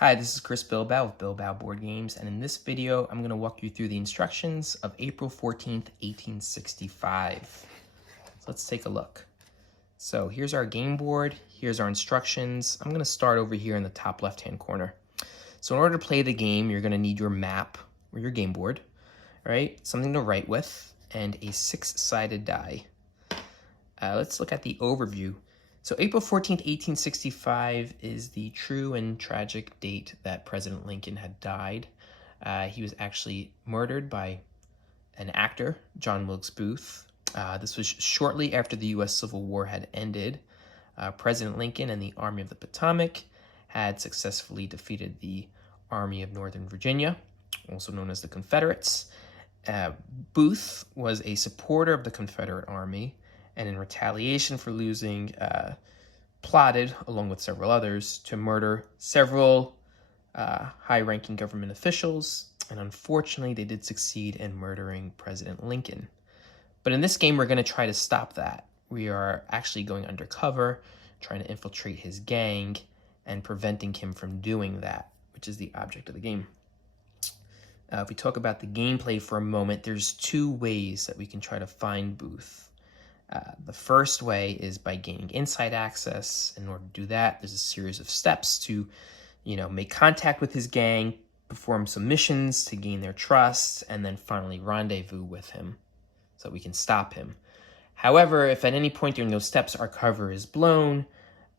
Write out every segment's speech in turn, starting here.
Hi, this is Chris Bilbao with Bilbao Board Games, and in this video, I'm going to walk you through the instructions of April 14th, 1865. So let's take a look. So here's our game board, here's our instructions. I'm going to start over here in the top left-hand corner. So in order to play the game, you're going to need your map or your game board, right? Something to write with, and a six-sided die. Let's look at the overview. So April 14th, 1865 is the true and tragic date that President Lincoln had died. He was actually murdered by an actor, John Wilkes Booth. This was shortly after the U.S. Civil War had ended. President Lincoln and the Army of the Potomac had successfully defeated the Army of Northern Virginia, also known as the Confederates. Booth was a supporter of the Confederate Army, and in retaliation for losing, plotted, along with several others, to murder several high-ranking government officials, and unfortunately they did succeed in murdering President Lincoln. But in this game, we're going to try to stop that. We are actually going undercover, trying to infiltrate his gang, and preventing him from doing that, which is the object of the game. If we talk about the gameplay for a moment, there's two ways that we can try to find Booth. The first way is by gaining inside access. In order to do that, there's a series of steps to, make contact with his gang, perform some missions to gain their trust, and then finally rendezvous with him so we can stop him. However, if at any point during those steps our cover is blown,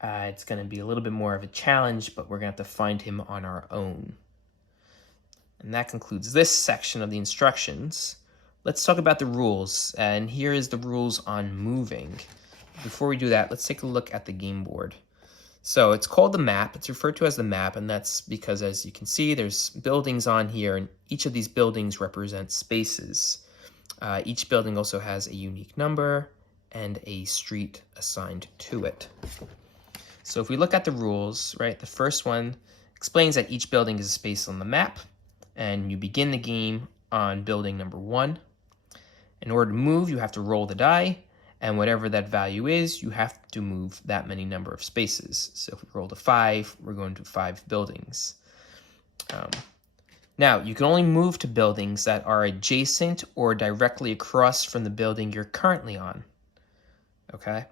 it's going to be a little bit more of a challenge, but we're going to have to find him on our own. And that concludes this section of the instructions. Let's talk about the rules, and here is the rules on moving. Before we do that, let's take a look at the game board. So it's called the map. It's referred to as the map, and that's because, as you can see, there's buildings on here, and each of these buildings represents spaces. Each building also has a unique number and a street assigned to it. So if we look at the rules, right, the first one explains that each building is a space on the map, and you begin the game on building number 1. In order to move, you have to roll the die, and whatever that value is, you have to move that many number of spaces. So if we rolled a 5, we're going to 5 buildings. Now, you can only move to buildings that are adjacent or directly across from the building you're currently on. Okay?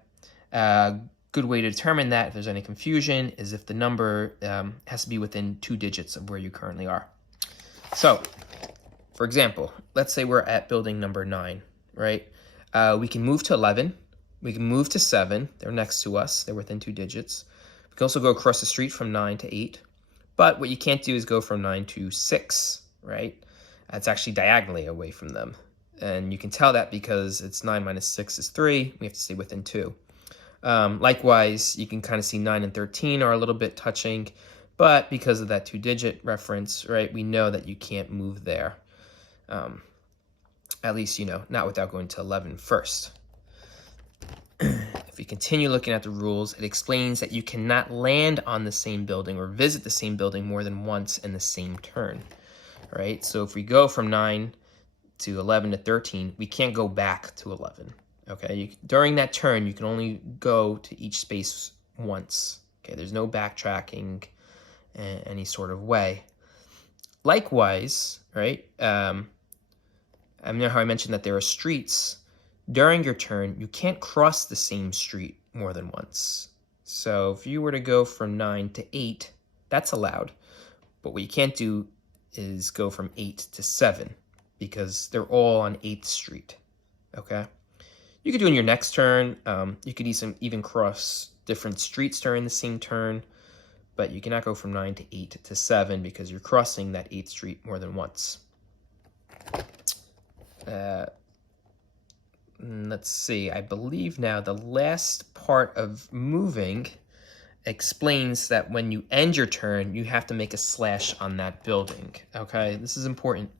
Good way to determine that, if there's any confusion, is if the number has to be within 2 digits of where you currently are. So, for example, let's say we're at building number 9, right? We can move to 11. We can move to 7. They're next to us. They're within 2 digits. We can also go across the street from 9 to 8. But what you can't do is go from 9 to 6, right? That's actually diagonally away from them. And you can tell that because it's 9 minus 6 is 3. We have to stay within 2. Likewise, you can kind of see 9 and 13 are a little bit touching. But because of that 2-digit reference, right, we know that you can't move there. At least, not without going to 11 first. If we continue looking at the rules, it explains that you cannot land on the same building or visit the same building more than once in the same turn, right? So if we go from 9 to 11 to 13, we can't go back to 11, okay? During that turn, you can only go to each space once, okay? There's no backtracking in any sort of way. Likewise, right, I know how I mentioned that there are streets. During your turn, you can't cross the same street more than once. So if you were to go from 9 to 8, that's allowed. But what you can't do is go from 8 to 7 because they're all on 8th Street, okay? You could do in your next turn. You could even cross different streets during the same turn, but you cannot go from 9 to 8 to 7 because you're crossing that 8th Street more than once. Let's see, I believe now the last part of moving explains that when you end your turn, you have to make a slash on that building, okay? This is important,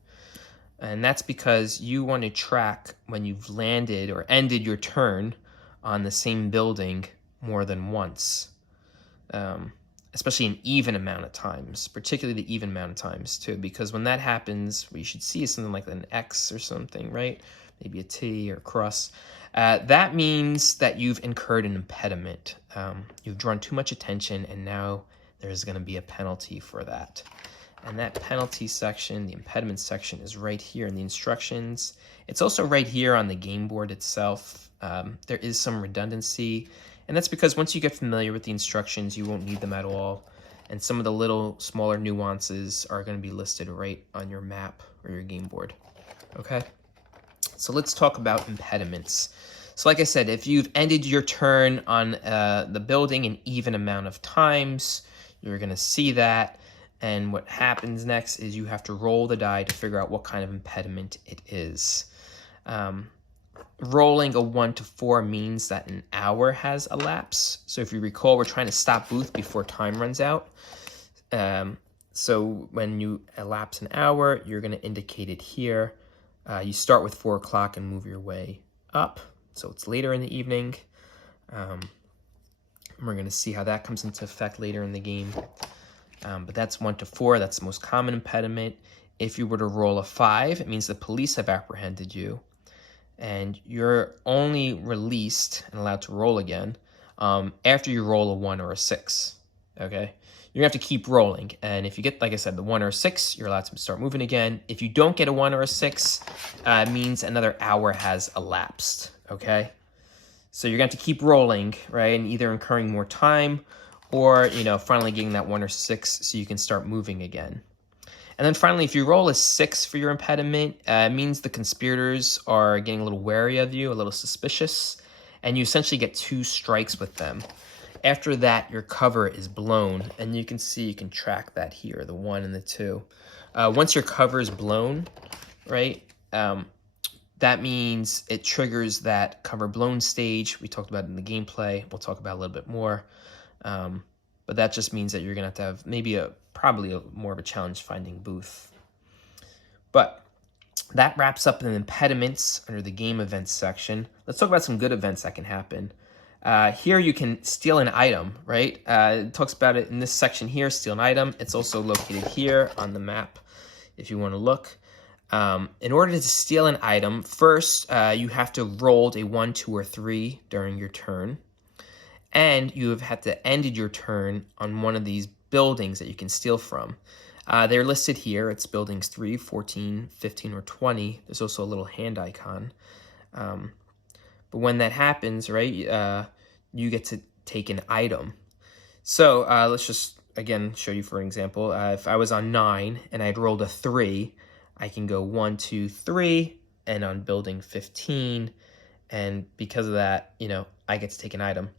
and that's because you want to track when you've landed or ended your turn on the same building more than once, especially an even amount of times, particularly the even amount of times too, because when that happens, what you should see is something like an X or something, right? Maybe a T or a cross. That means that you've incurred an impediment. You've drawn too much attention, and now there's going to be a penalty for that. And that penalty section, the impediment section, is right here in the instructions. It's also right here on the game board itself. There is some redundancy, and that's because once you get familiar with the instructions, you won't need them at all. And some of the little smaller nuances are going to be listed right on your map or your game board. Okay, so let's talk about impediments. So like I said, if you've ended your turn on the building an even amount of times, you're going to see that. And what happens next is you have to roll the die to figure out what kind of impediment it is. Rolling a 1 to 4 means that an hour has elapsed. So if you recall, we're trying to stop Booth before time runs out. So when you elapse an hour, you're going to indicate it here. You start with 4 o'clock and move your way up. So it's later in the evening. We're going to see how that comes into effect later in the game. But that's 1 to 4. That's the most common impediment. If you were to roll a 5, it means the police have apprehended you. And you're only released and allowed to roll again after you roll a 1 or a 6. Okay? You're going to have to keep rolling. And if you get, like I said, the 1 or a 6, you're allowed to start moving again. If you don't get a 1 or a 6, it means another hour has elapsed. Okay? So you're going to have to keep rolling, right? And either incurring more time or, finally getting that 1 or 6 so you can start moving again. And then finally, if you roll a 6 for your impediment, it means the conspirators are getting a little wary of you, a little suspicious, and you essentially get 2 strikes with them. After that, your cover is blown, and you can see, you can track that here, the 1 and the 2. Once your cover is blown, right, that means it triggers that cover blown stage. We talked about it in the gameplay. We'll talk about it a little bit more. But that just means that you're going to have maybe probably more of a challenge finding Booth. But that wraps up the impediments under the game events section. Let's talk about some good events that can happen. Here you can steal an item, right? It talks about it in this section here, steal an item. It's also located here on the map if you want to look. In order to steal an item, first you have to roll a 1, 2, or 3 during your turn. And you have had to end your turn on one of these buildings that you can steal from. They're listed here. It's buildings 3, 14, 15, or 20. There's also a little hand icon. But when that happens, right, you get to take an item. So let's just, again, show you for an example. If I was on 9 and I'd rolled a 3, I can go 1, 2, 3, and on building 15. And because of that, I get to take an item.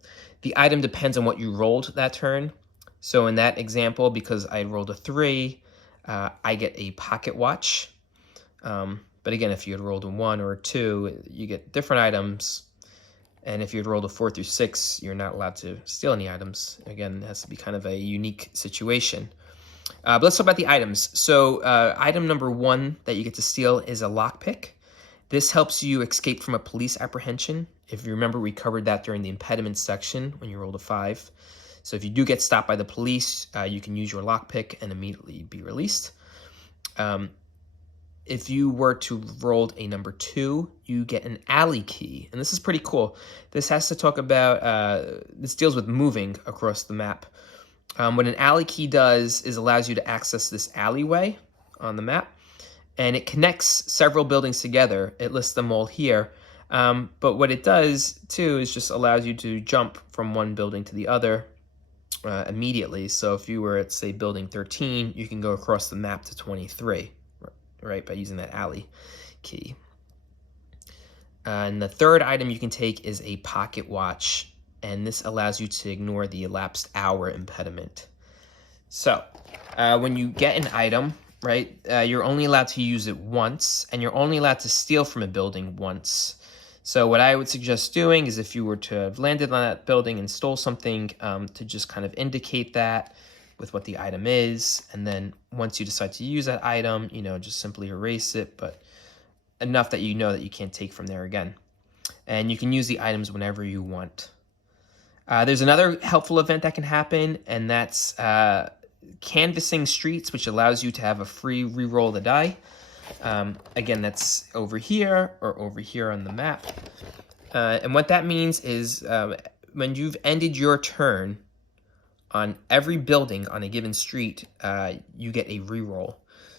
The item depends on what you rolled that turn. So in that example, because I rolled a 3, I get a pocket watch. But again, if you had rolled a 1 or a 2, you get different items. And if you had rolled a 4 through 6, you're not allowed to steal any items. Again, it has to be kind of a unique situation. But let's talk about the items. So item number 1 that you get to steal is a lockpick. This helps you escape from a police apprehension. If you remember, we covered that during the impediment section when you rolled a 5. So if you do get stopped by the police, you can use your lockpick and immediately be released. If you were to roll a number 2, you get an alley key. And this is pretty cool. This has to talk about, this deals with moving across the map. What an alley key does is allows you to access this alleyway on the map. And it connects several buildings together. It lists them all here. But what it does, too, is just allows you to jump from one building to the other immediately. So if you were at, say, building 13, you can go across the map to 23, right, by using that alley key. And the third item you can take is a pocket watch, and this allows you to ignore the elapsed hour impediment. So when you get an item, right, you're only allowed to use it once, and you're only allowed to steal from a building once. So what I would suggest doing is if you were to have landed on that building and stole something, to just kind of indicate that with what the item is, and then once you decide to use that item, just simply erase it, but enough that you know that you can't take from there again. And you can use the items whenever you want. There's another helpful event that can happen, and that's canvassing streets, which allows you to have a free reroll of the die. Again, that's over here or over here on the map. And what that means is when you've ended your turn on every building on a given street, you get a reroll.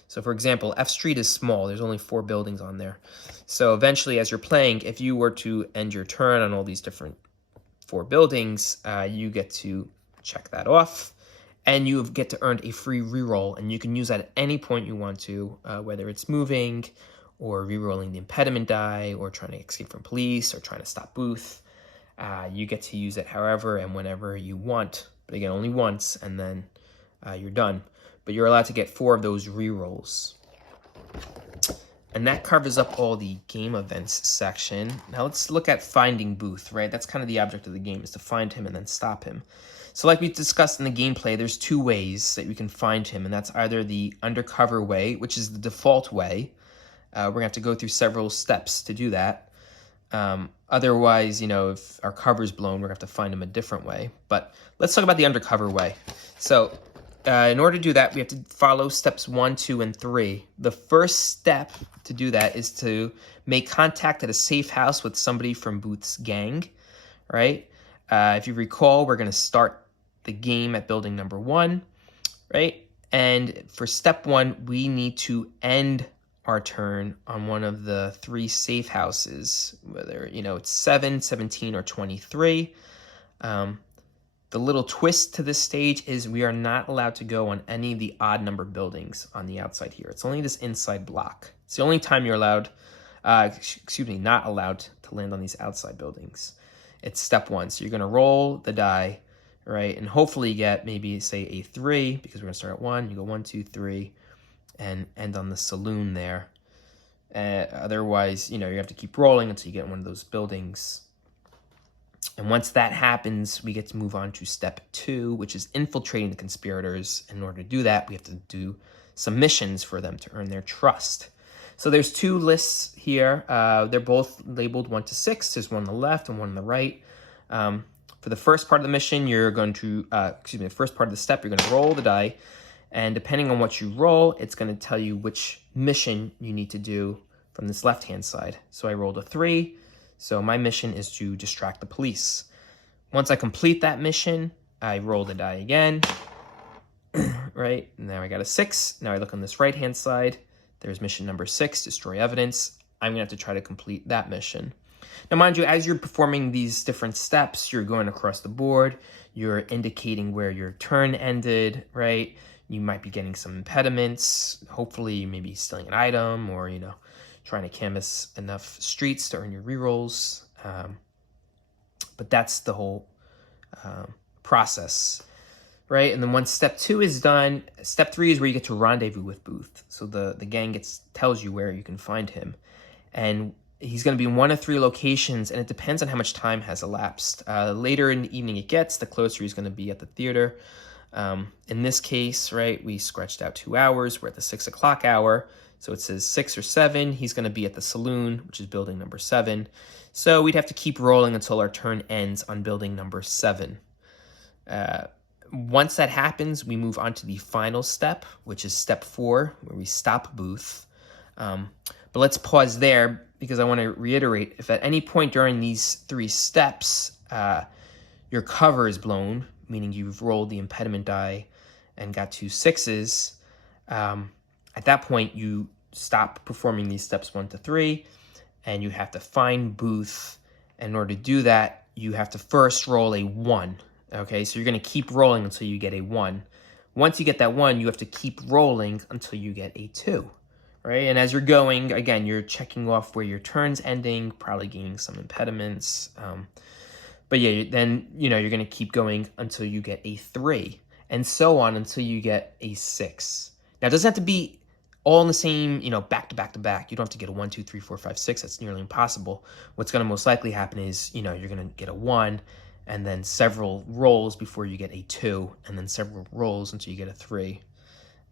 So for example, F Street is small. There's only 4 buildings on there. So eventually, as you're playing, if you were to end your turn on all these different 4 buildings, you get to check that off. And you get to earn a free reroll. And you can use that at any point you want to, whether it's moving or rerolling the impediment die or trying to escape from police or trying to stop booth. You get to use it however and whenever you want. But again, only once, and then you're done. But you're allowed to get 4 of those rerolls. And that covers up all the game events section. Now let's look at finding Booth, right? That's kind of the object of the game, is to find him and then stop him. So like we discussed in the gameplay, there's 2 ways that we can find him, and that's either the undercover way, which is the default way. We're going to have to go through several steps to do that. Otherwise, if our cover's blown, we're going to have to find him a different way. But let's talk about the undercover way. So in order to do that, we have to follow steps 1, 2, and 3. The first step to do that is to make contact at a safe house with somebody from Booth's gang, right? If you recall, we're going to start the game at building number 1, right? And for step 1, we need to end our turn on one of the 3 safe houses, whether, it's 7, 17, or 23. The little twist to this stage is we are not allowed to go on any of the odd number buildings on the outside here. It's only this inside block. It's the only time you're allowed, not allowed to land on these outside buildings. It's step 1. So you're going to roll the die, right? And hopefully get maybe, say, a 3, because we're going to start at 1. You go 1, 2, 3, and end on the saloon there. Otherwise, you have to keep rolling until you get one of those buildings. And once that happens, we get to move on to step 2, which is infiltrating the conspirators. In order to do that, we have to do some missions for them to earn their trust. So there's 2 lists here. They're both labeled 1 to 6. There's one on the left and one on the right. For the first part of the mission, you're going to, the first part of the step, you're going to roll the die. And depending on what you roll, it's going to tell you which mission you need to do from this left-hand side. So I rolled a 3. So my mission is to distract the police. Once I complete that mission, I roll the die again, right? Now I got a 6. Now I look on this right-hand side. There's mission number 6, destroy evidence. I'm going to have to try to complete that mission. Now, mind you, as you're performing these different steps, you're going across the board. You're indicating where your turn ended, right? You might be getting some impediments. Hopefully, you may be stealing an item or, trying to canvas enough streets to earn your rerolls. But that's the whole process, right? And then once step 2 is done, step 3 is where you get to rendezvous with Booth. So the gang tells you where you can find him. And he's going to be in one of 3 locations, and it depends on how much time has elapsed. Later in the evening it gets, the closer he's going to be at the theater. In this case, right, we scratched out 2 hours. We're at the 6 o'clock hour. So it says 6 or 7. He's going to be at the saloon, which is building number 7. So we'd have to keep rolling until our turn ends on building number 7. Once that happens, we move on to the final step, which is step 4, where we stop Booth. But let's pause there because I want to reiterate, if at any point during these 3 steps, your cover is blown, meaning you've rolled the impediment die and got 2 6s, at that point, you stop performing these steps 1 to 3, and you have to find Booth. And in order to do that, you have to first roll a 1. Okay, so you're going to keep rolling until you get a 1. Once you get that 1, you have to keep rolling until you get a 2. Right, and as you're going, again, you're checking off where your turn's ending, probably gaining some impediments. But yeah, then, you're going to keep going until you get a 3, and so on until you get a 6. Now, it doesn't have to be all in the same, back to back to back. You don't have to get a 1, 2, 3, 4, 5, 6. That's nearly impossible. What's going to most likely happen is, you're going to get a 1, and then several rolls before you get a 2, and then several rolls until you get a 3,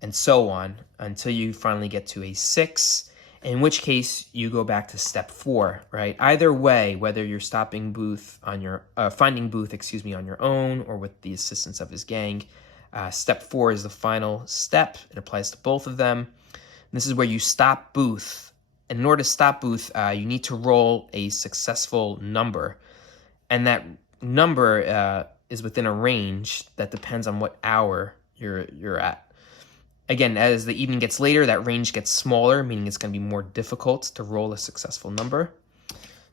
and so on until you finally get to a 6, in which case you go back to step 4, right? Either way, whether you're stopping Booth on your, finding Booth, on your own or with the assistance of his gang, step 4 is the final step. It applies to both of them. This is where you stop Booth. And in order to stop Booth, you need to roll a successful number. And that number is within a range that depends on what hour you're at. Again, as the evening gets later, that range gets smaller, meaning it's going to be more difficult to roll a successful number.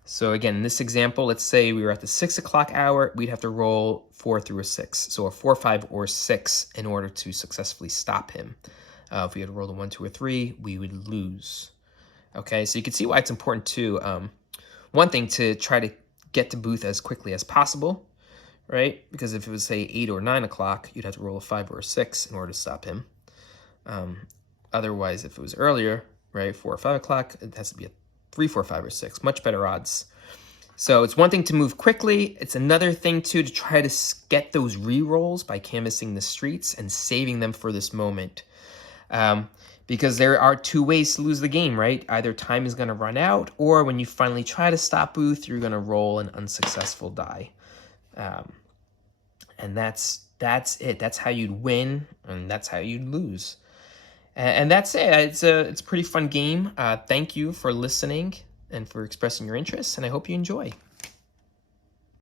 So again, in this example, let's say we were at the 6 o'clock hour, we'd have to roll 4 through a 6. So a 4, 5, or 6 in order to successfully stop him. If we had to roll a 1, 2, or 3, we would lose. Okay, so you can see why it's important to, one thing, to try to get to booth as quickly as possible, right? Because if it was, say, 8 or 9 o'clock, you'd have to roll a 5 or a 6 in order to stop him. Otherwise, if it was earlier, right, 4 or 5 o'clock, it has to be a 3, 4, 5, or 6. Much better odds. So it's one thing to move quickly. It's another thing, too, to try to get those re-rolls by canvassing the streets and saving them for this moment. Because there are two ways to lose the game, right? Either time is going to run out, or when you finally try to stop booth, you're going to roll an unsuccessful die. And that's it. That's how you'd win, and that's how you'd lose. And that's it. It's a pretty fun game. Thank you for listening and for expressing your interest, and I hope you enjoy.